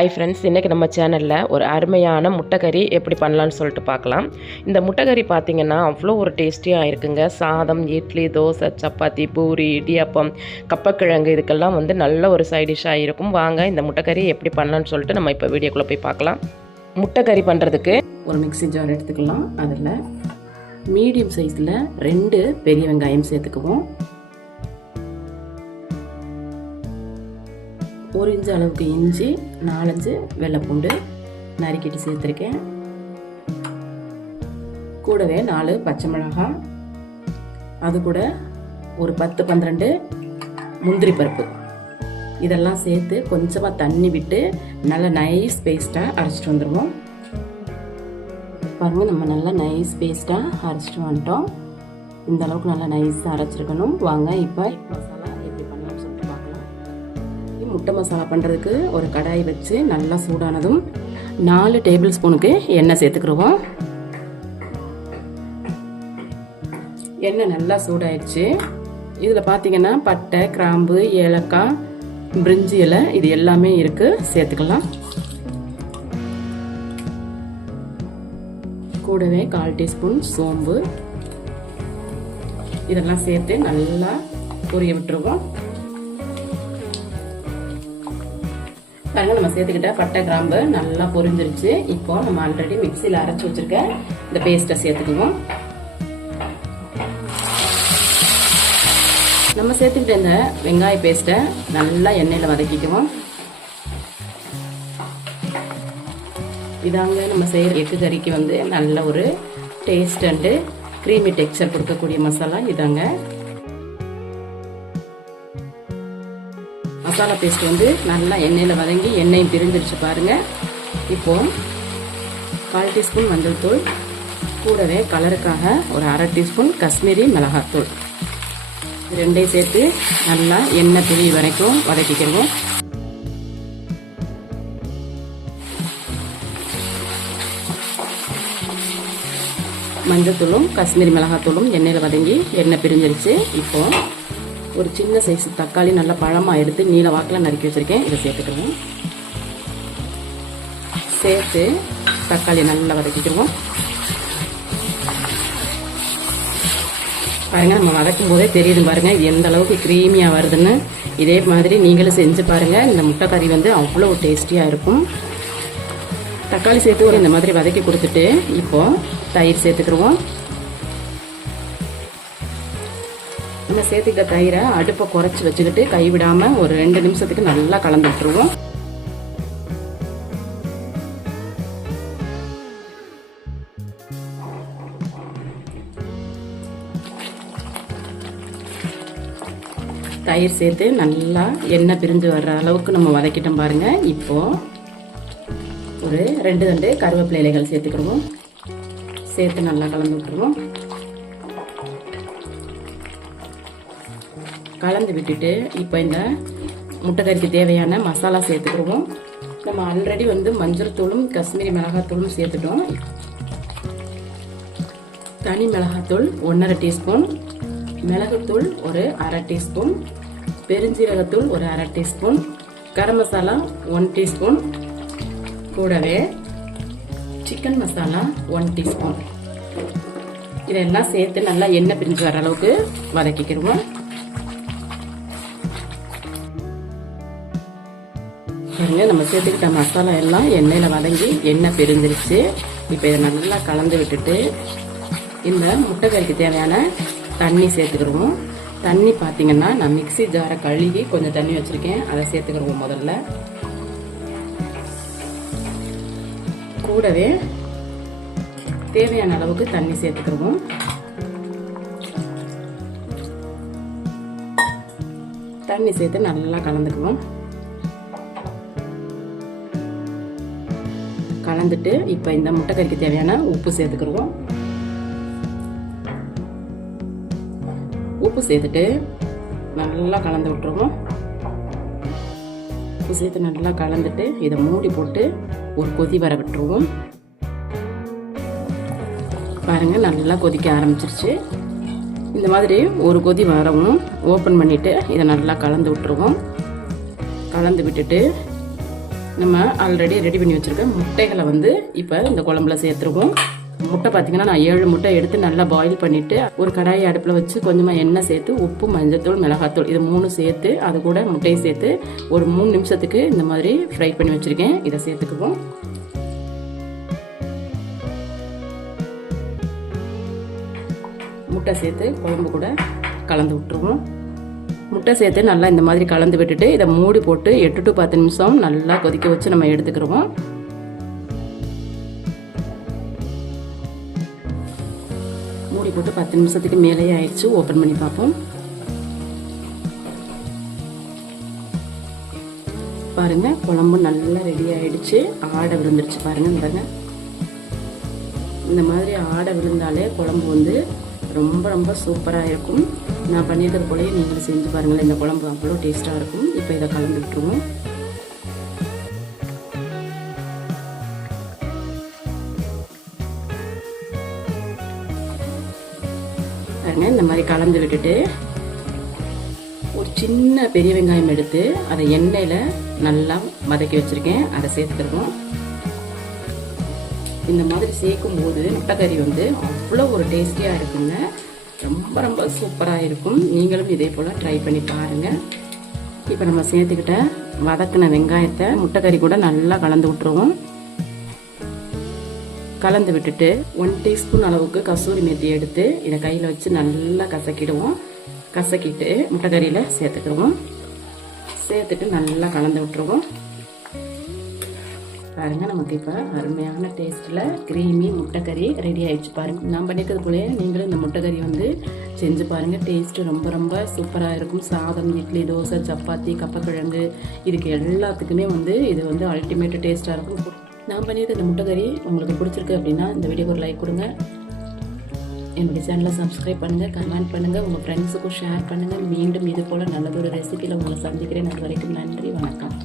Hi friends இன்றைக்கி நம்ம சேனலில் ஒரு அருமையான முட்டைக்கறி எப்படி பண்ணலான்னு சொல்லிட்டு பார்க்கலாம். இந்த முட்டைக்கறி பார்த்தீங்கன்னா அவ்வளோ ஒரு டேஸ்டியாக இருக்குங்க. சாதம் இட்லி தோசை சப்பாத்தி பூரி இடியாப்பம் கப்பக்கிழங்கு இதுக்கெல்லாம் வந்து நல்ல ஒரு சைட் டிஷ்ஷாக இருக்கும். வாங்க இந்த முட்டைக்கறி எப்படி பண்ணலான்னு சொல்லிட்டு நம்ம இப்போ வீடியோக்குள்ளே போய் பார்க்கலாம். முட்டைக்கறி பண்ணுறதுக்கு ஒரு மிக்ஸி ஜார் எடுத்துக்கலாம். அதில் மீடியம் சைஸில் ரெண்டு பெரிய வெங்காயம் சேர்த்துக்குவோம். ஒரு இன்ச்சு அளவுக்கு இஞ்சி நாலஞ்சு வெள்ளைப்பூண்டு நறுக்கிட்டு சேர்த்துருக்கேன். கூடவே நாலு பச்சை மிளகாய் அது கூட ஒரு பத்து பன்னிரெண்டு முந்திரி பருப்பு. இதெல்லாம் சேர்த்து கொஞ்சமாக தண்ணி விட்டு நல்லா நைஸ் பேஸ்ட்டாக அரைச்சிட்டு வந்துடுவோம் பாருங்கள் நம்ம நல்லா நைஸ் பேஸ்ட்டாக அரைச்சிட்டு வந்துட்டோம். இந்த அளவுக்கு நல்லா நைஸாக அரைச்சிருக்கணும். வாங்க இப்போ முட்டை மசாலா பண்ணுறதுக்கு ஒரு கடாய் வச்சு நல்லா சூடானதும் நாலு டேபிள் ஸ்பூனுக்கு எண்ணெய் சேர்த்துக்கிடுவோம் எண்ணெய் நல்லா சூடாயிடுச்சு. இதில் பார்த்தீங்கன்னா பட்டை கிராம்பு ஏலக்காய் பிரிஞ்சி இலை இது எல்லாமே இருக்குது சேர்த்துக்கலாம். கூடவே கால் டீஸ்பூன் சோம்பு. இதெல்லாம் சேர்த்து நல்லா பொரிய விட்டுருவோம். பாருங்க நம்ம சேர்த்துக்கிட்ட பட்டை கிராம்பு நல்லா பொரிஞ்சிருச்சு. இப்போ நம்ம ஆல்ரெடி மிக்சியில் அரைச்சி வச்சிருக்க இந்த பேஸ்ட்டை சேர்த்துக்குவோம். நம்ம சேர்த்துக்கிட்ட இந்த வெங்காய பேஸ்ட்டை நல்லா எண்ணெயில் வதக்கிக்குவோம். இதாங்க நம்ம செய்கிற எக்கு கறிக்கு வந்து நல்ல ஒரு டேஸ்ட் அண்டு க்ரீமி டெக்ஸ்சர் கொடுக்கக்கூடிய மசாலா. இதாங்க மசாலா பேஸ்ட் வந்து நல்லா எண்ணெயில் வதங்கி எண்ணெயும் பிரிஞ்சிருச்சு பாருங்கள் இப்போ கால் டீஸ்பூன் மஞ்சள் தூள் கூடவே கலருக்காக ஒரு அரை டீஸ்பூன் காஷ்மீரி மிளகாத்தூள். ரெண்டையும் சேர்த்து நல்லா எண்ணெய் பிரி வரைக்கும் வதக்கிக்கிறோம். மஞ்சத்தூளும் காஷ்மீரி மிளகாத்தூளும் எண்ணெயில் வதங்கி எண்ணெய் பிரிஞ்சிருச்சு. இப்போது ஒரு சின்ன சைஸ் தக்காளி நல்லா பழமாக எடுத்து நீல வாக்கில் நறுக்கி வச்சுருக்கேன். இதை சேர்த்துக்கிடுவோம் சேர்த்து தக்காளி நல்லா வதக்கிக்கிடுவோம் பாருங்கள் நம்ம வதக்கும் போதே தெரியுது பாருங்கள் இது எந்த அளவுக்கு க்ரீமியாக வருதுன்னு. இதே மாதிரி நீங்களும் செஞ்சு பாருங்கள் இந்த முட்டை கறி வந்து அவ்வளோ டேஸ்டியாக இருக்கும். தக்காளி சேர்த்து ஒரு இந்த மாதிரி வதக்கி கொடுத்துட்டு இப்போது தயிர் சேர்த்துக்கிடுவோம் நம்ம சேர்த்துக்கிட்ட தயிரை அடுப்பை குறைச்சி வச்சுக்கிட்டு கைவிடாமல் ஒரு ரெண்டு நிமிஷத்துக்கு நல்லா கலந்து விட்டுருவோம். தயிர் சேர்த்து நல்லா எண்ணெய் பிரிஞ்சு வர்ற அளவுக்கு நம்ம வதக்கிட்டோம் பாருங்க. இப்போ ஒரு ரெண்டு ரெண்டு கருவேப்பிலை இலைகள் சேர்த்துக்கிடுவோம். சேர்த்து நல்லா கலந்து விட்டுருவோம். கலந்து விட்டுட்டு இப்போ இந்த முட்டைக்கறிக்கு தேவையான மசாலா சேர்த்துக்கிடுவோம் நம்ம ஆல்ரெடி வந்து மஞ்சள் தூளும் காஷ்மீரி மிளகாத்தூளும் சேர்த்துட்டோம். தனி மிளகாத்தூள் ஒன்றரை டீஸ்பூன் மிளகுத்தூள் ஒரு அரை டீஸ்பூன் பெருஞ்சீரகத்தூள் ஒரு அரை teaspoon garam masala one teaspoon கூடவே சிக்கன் மசாலா ஒன் டீஸ்பூன். இதெல்லாம் சேர்த்து நல்லா எண்ணெய் பிரிஞ்சு வர அளவுக்கு வதக்கிக்கிடுவோம் பாருங்கள் நம்ம சேர்த்துக்கிட்ட மசாலா எல்லாம் எண்ணெயில் வதங்கி எண்ணெய் பிரிஞ்சிருச்சு. இப்போ இதை நல்லா கலந்து விட்டுட்டு இந்த முட்டைக்கறிக்கு தேவையான தண்ணி சேர்த்துக்கிடுவோம். தண்ணி பார்த்தீங்கன்னா நான் மிக்சி ஜாரை கழுகி கொஞ்சம் தண்ணி வச்சுருக்கேன். அதை சேர்த்துக்கிடுவோம் முதல்ல. கூடவே தேவையான அளவுக்கு தண்ணி சேர்த்துக்கிடுவோம். தண்ணி சேர்த்து நல்லா கலந்துக்குவோம். கலந்துட்டு இப்போ இந்த முட்டைக்கறிக்கு தேவையான உப்பு சேர்த்துக்கிடுவோம். உப்பு சேர்த்துட்டு நல்லா கலந்து விட்டுருவோம். உப்பு சேர்த்து நல்லா கலந்துட்டு இதை மூடி போட்டு ஒரு கொதி வர விட்டுருவோம். பாருங்கள் நல்லா கொதிக்க ஆரம்பிச்சிருச்சு. இந்த மாதிரி ஒரு கொதி வரவும் ஓப்பன் பண்ணிவிட்டு இதை நல்லா கலந்து விட்டுருவோம். கலந்து விட்டுட்டு நம்ம ஆல்ரெடி ரெடி பண்ணி வச்சுருக்க முட்டைகளை வந்து இப்போ இந்த குழம்புல சேர்த்துருவோம் முட்டை பார்த்தீங்கன்னா நான் ஏழு முட்டை எடுத்து நல்லா பாயில் பண்ணிவிட்டு ஒரு கடாயை அடுப்பில் வச்சு கொஞ்சமாக எண்ணெய் சேர்த்து உப்பு மஞ்சத்தூள் மிளகாத்தூள் இது மூணு சேர்த்து அது கூட முட்டையை சேர்த்து ஒரு மூணு நிமிஷத்துக்கு இந்த மாதிரி ஃப்ரை பண்ணி வச்சுருக்கேன். இதை சேர்த்துக்குவோம். முட்டை சேர்த்து குழம்பு கூட கலந்து விட்டுருவோம். முட்டை சேர்த்து நல்லா இந்த மாதிரி கலந்து விட்டுட்டு இதை மூடி போட்டு எட்டு டு பத்து நிமிஷம் நல்லா கொதிக்க வச்சு நம்ம எடுத்துக்கிறோம் மூடி போட்டு பத்து நிமிஷத்துக்கு மேலேயே ஆயிடுச்சு. ஓப்பன் பண்ணி பார்ப்போம். பாருங்க குழம்பு நல்லா ரெடி ஆயிடுச்சு. ஆடை விழுந்துருச்சு பாருங்க பாருங்க இந்த மாதிரி ஆடை விழுந்தாலே குழம்பு வந்து ரொம்ப ரொம்ப சூப்பராக இருக்கும். நான் பண்ணியிருக்கிற போலயே நீங்களும் செஞ்சு பாருங்களேன். இந்த குழம்பு அவ்வளோ டேஸ்ட்டாக இருக்கும். இப்போ இதை கலந்து விட்டுருவோம். பாருங்க இந்த மாதிரி கலந்து விட்டுட்டு ஒரு சின்ன பெரிய வெங்காயம் எடுத்து அதை எண்ணெயில் நல்லா வதக்கி வச்சுருக்கேன். அதை சேர்த்துக்கிறோம் இந்த மாதிரி சேர்க்கும் போது முட்டைக்கறி வந்து அவ்வளோ ஒரு டேஸ்டியாக இருக்குங்க. ரொம்ப ரொம்ப சூப்பராக இருக்கும். நீங்களும் இதே போல் ட்ரை பண்ணி பாருங்கள் இப்போ நம்ம சேர்த்துக்கிட்ட வதக்கின வெங்காயத்தை முட்டைக்கறி கூட நல்லா கலந்து விட்டுருவோம். கலந்து விட்டுட்டு ஒன் டீஸ்பூன் அளவுக்கு கசூரி மெத்தி எடுத்து இதை கையில் வச்சு நல்லா கசக்கிடுவோம். கசக்கிட்டு முட்டைக்கறியில் சேர்த்துக்கிடுவோம். சேர்த்துட்டு நல்லா கலந்து விட்டுருவோம். பாருங்க நமக்கு இப்போ அருமையான டேஸ்ட்டில் க்ரீமி முட்டைக்கறி ரெடி ஆகிடுச்சு பாருங்கள் நான் பண்ணிக்கிறது போலே நீங்களும் இந்த முட்டைக்கறி வந்து செஞ்சு பாருங்கள் டேஸ்ட்டு ரொம்ப ரொம்ப சூப்பராக இருக்கும். சாதம் இட்லி தோசை சப்பாத்தி கப்பக்கிழங்கு இதுக்கு எல்லாத்துக்குமே வந்து இது வந்து அல்டிமேட் டேஸ்ட்டாக இருக்கும். நான் பண்ணியிருக்க இந்த முட்டைக்கறி உங்களுக்கு பிடிச்சிருக்கு அப்படின்னா இந்த வீடியோக்கு ஒரு லைக் கொடுங்க. என்னுடைய சேனலை சப்ஸ்கிரைப் பண்ணுங்கள் கமெண்ட் பண்ணுங்கள் உங்கள் ஃப்ரெண்ட்ஸுக்கும் ஷேர் பண்ணுங்கள் மீண்டும் இது போல் நல்லதொரு ரெசிபியில் உங்களை சந்திக்கிறேன். அது வரைக்கும் நன்றி வணக்கம்.